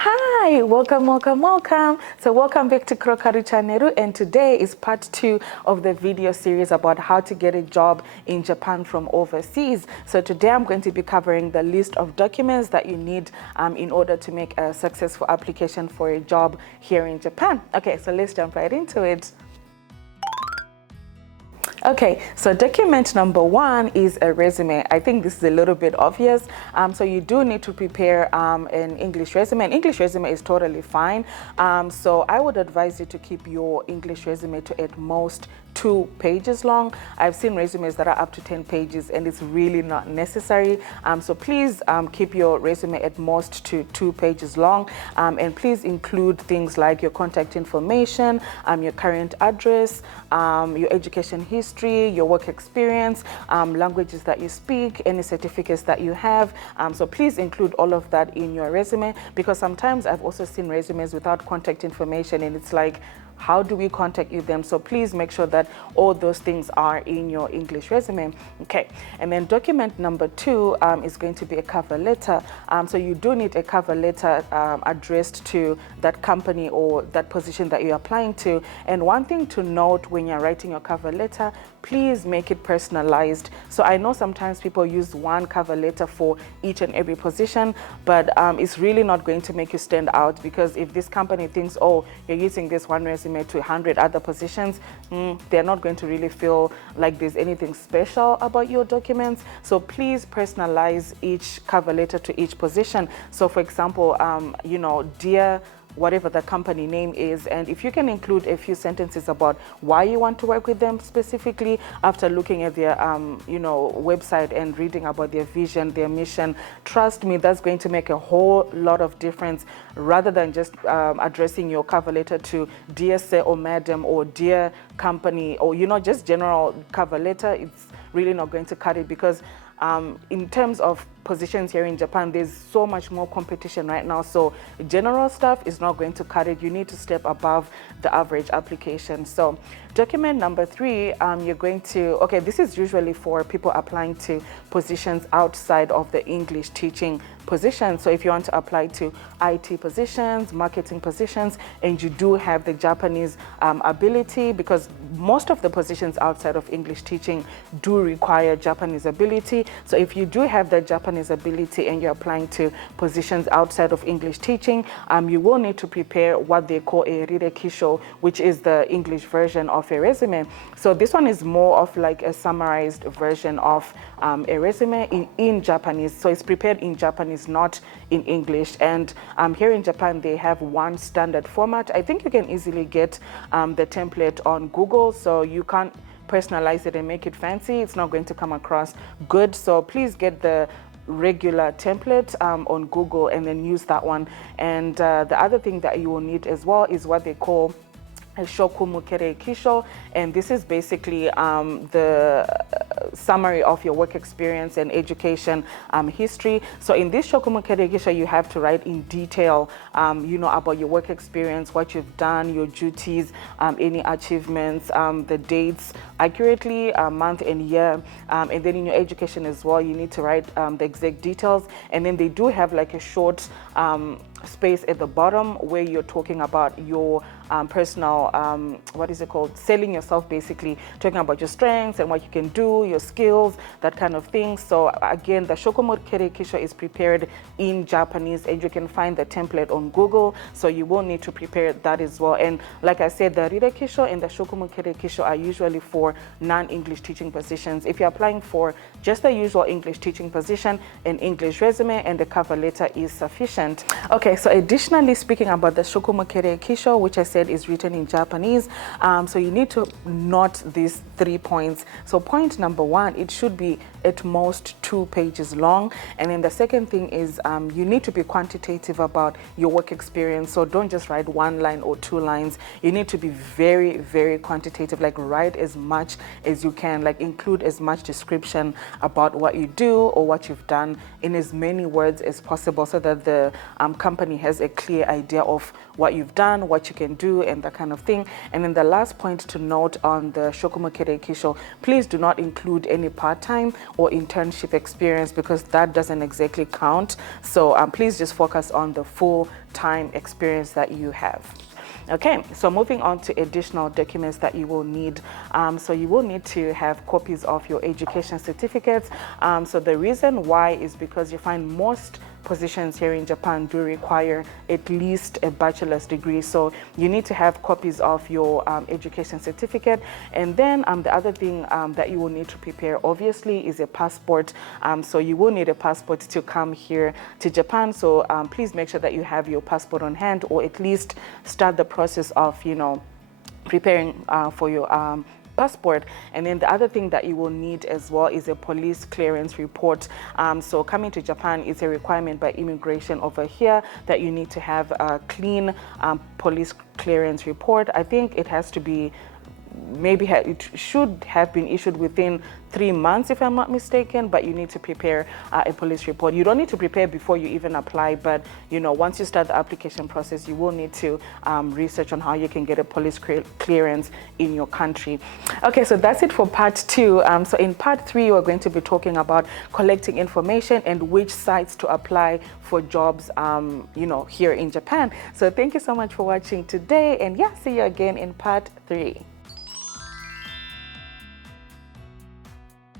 Hi, welcome. So welcome back to Krokaru Channel, and today is part 2 of the video series about how to get a job in Japan from overseas. So today I'm going to be covering the list of documents that you need in order to make a successful application for a job here in Japan. Okay, so let's jump right into it. Okay, so document number 1 is a resume. I think this is a little bit obvious. So you do need to prepare an English resume. An English resume is totally fine. So I would advise you to keep your English resume to at most 2 pages long. I've seen resumes that are up to 10 pages and it's really not necessary. So please keep your resume at most to 2 pages long. And please include things like your contact information, your current address, your education history, your work experience, languages that you speak, any certificates that you have. So please include all of that in your resume, because sometimes I've also seen resumes without contact information and it's like, how do we contact you then? So please make sure that all those things are in your English resume. Okay, and then document number 2 is going to be a cover letter. So you do need a cover letter addressed to that company or that position that you're applying to. And one thing to note when you're writing your cover letter, please make it personalized. So I know sometimes people use one cover letter for each and every position, but it's really not going to make you stand out, because if this company thinks, oh, you're using this one resume to 100 other positions, they're not going to really feel like there's anything special about your documents. So please personalize each cover letter to each position. So for example, dear whatever the company name is, and if you can include a few sentences about why you want to work with them specifically after looking at their website and reading about their vision, their mission, trust me, that's going to make a whole lot of difference, rather than just addressing your cover letter to dear sir or madam or dear company, or just general cover letter. It's really not going to cut it, because in terms of positions here in Japan, there's so much more competition right now. So general stuff is not going to cut it. You need to step above the average application. So document number 3, you're going to, okay, this is usually for people applying to positions outside of the English teaching position. So if you want to apply to IT positions, marketing positions, and you do have the Japanese ability, because most of the positions outside of English teaching do require Japanese ability. So if you do have the Japanese ability and you're applying to positions outside of English teaching, you will need to prepare what they call a rirekisho, which is the English version of a resume. So this one is more of like a summarized version of a resume in Japanese. So it's prepared in Japanese, not in English. And here in Japan, they have one standard format. I think you can easily get the template on Google, so you can't personalize it and make it fancy. It's not going to come across good. So please get the regular template on Google and then use that one. And the other thing that you will need as well is what they call a shokumukere kisho, and this is basically the summary of your work experience and education history. So in this shokumukere kisho, you have to write in detail, about your work experience, what you've done, your duties, any achievements, the dates accurately, month and year, and then in your education as well, you need to write the exact details. And then they do have like a short space at the bottom where you're talking about your personal, selling yourself, basically talking about your strengths and what you can do, your skills, that kind of thing. So again, the shokumukere kisho is prepared in Japanese, and you can find the template on Google, so you will need to prepare that as well. And like I said, the rirekisho and the shokumukere kisho are usually for non-English teaching positions. If you're applying for just the usual English teaching position, an English resume and a cover letter is sufficient. Okay, so additionally, speaking about the shokumukere kisho, which I said is written in Japanese, so you need to note these 3 points. So point number 1, it should be at most 2 pages long. And then the second thing is you need to be quantitative about your work experience. So don't just write 1 line or 2 lines. You need to be very, very quantitative, like write as much as you can, like include as much description about what you do or what you've done in as many words as possible, so that the company company has a clear idea of what you've done, what you can do, and that kind of thing. And then the last point to note on the Shokumukere Kisho, please do not include any part-time or internship experience because that doesn't exactly count. So please just focus on the full-time experience that you have. Okay, so moving on to additional documents that you will need. So you will need to have copies of your education certificates. So the reason why is because you find most positions here in Japan do require at least a bachelor's degree. So you need to have copies of your education certificate. And then the other thing that you will need to prepare, obviously, is a passport. So you will need a passport to come here to Japan. So please make sure that you have your passport on hand, or at least start the process of, preparing for your passport. And then the other thing that you will need as well is a police clearance report. So coming to Japan is a requirement by immigration over here that you need to have a clean police clearance report. I think it has to be it should have been issued within 3 months, if I'm not mistaken, but you need to prepare a police report. You don't need to prepare before you even apply, but once you start the application process, you will need to research on how you can get a police clearance in your country. Okay, so that's it for part 2. So in part 3, we're going to be talking about collecting information and which sites to apply for jobs, here in Japan. So thank you so much for watching today, and see you again in part 3.